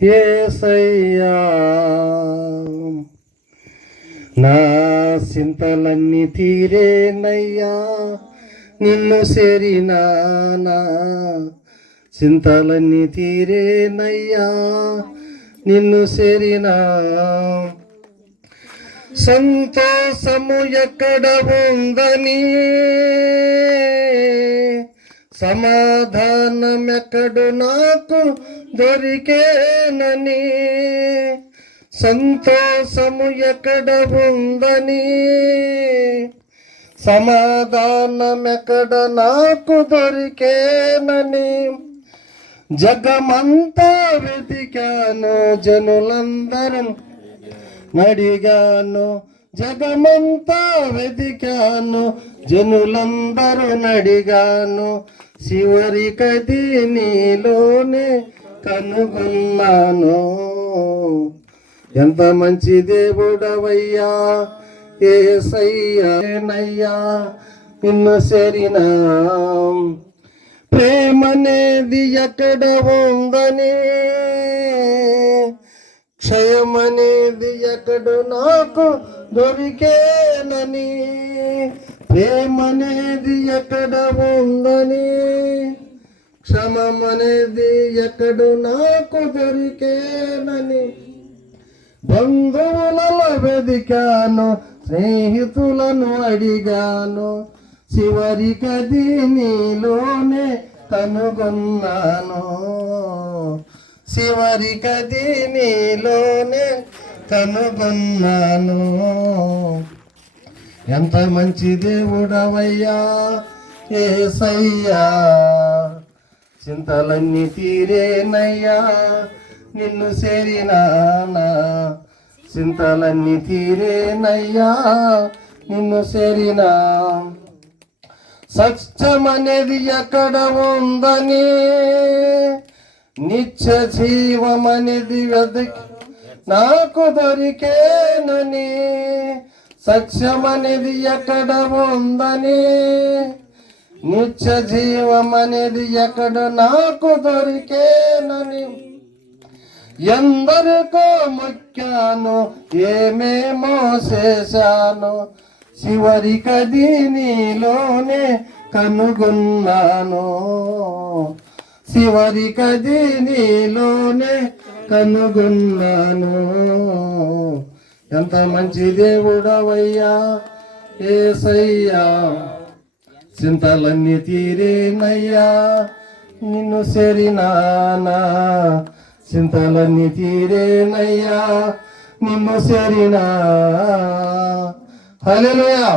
యేసయ్యా నా చింతలన్నీ తీరేనయ్యా నిన్ను చేరినా నా చింతలన్నీ తీరేనయ్యా నిన్ను చేరినా సంతోషము ఎక్కడ ఉందని సమాధానం ఎక్కడు నాకు దొరికేనని సంతోషము ఎక్కడ ఉందని సమాధానం ఎక్కడ నాకు దొరికేనని జగమంతా వెతికాను జనులందరం నడిగాను జగమంతా వెతికాను జనులందరూ నడిగాను చివరికది నీలోనే కనుగొన్నాను. ఎంత మంచి దేవుడవయ్యా యేసయ్యా నిన్ను చేరినా ప్రేమనేది ఎక్కడ ఉందని క్షయమనేది ఎక్కడ నాకు దొరికేనని ప్రేమనేది ఎక్కడ ఉందని క్షమమనేది ఎక్కడ నాకు దొరికేనని బంధువులలో వెదికాను స్నేహితులను అడిగాను చివరికది నీలోనే కనుగొన్నాను చివరికది నీలోనే కనుగొన్నాను. ఎంత మంచి దేవుడవయ్యా యేసయ్యా చింతలన్నీ తీరేనయ్యా నిన్ను చేరినా చింతలన్నీ తీరేనయ్యా నిన్ను చేరినా సత్యమనేది ఎక్కడ ఉందని నిత్య జీవమనేది వెదకి నాకు దొరికేనని సత్యమనేది ఎక్కడ ఉందని నిత్య జీవమనేది ఎక్కడ నాకు దొరికేనని ఎందరికో మొక్కాను ఏమేమో చేశాను చివరికది నీలోనే కనుగొన్నాను చివరికది నీలోనే కనుగొన్నాను. ఎంత మంచి దేవుడవయ్యా యేసయ్యా చింతలన్నీ తీరేనయ్యా నిన్ను చేరినా చింతలన్నీ తీరేనయ్యా నిన్ను చేరినా. హల్లెలూయా.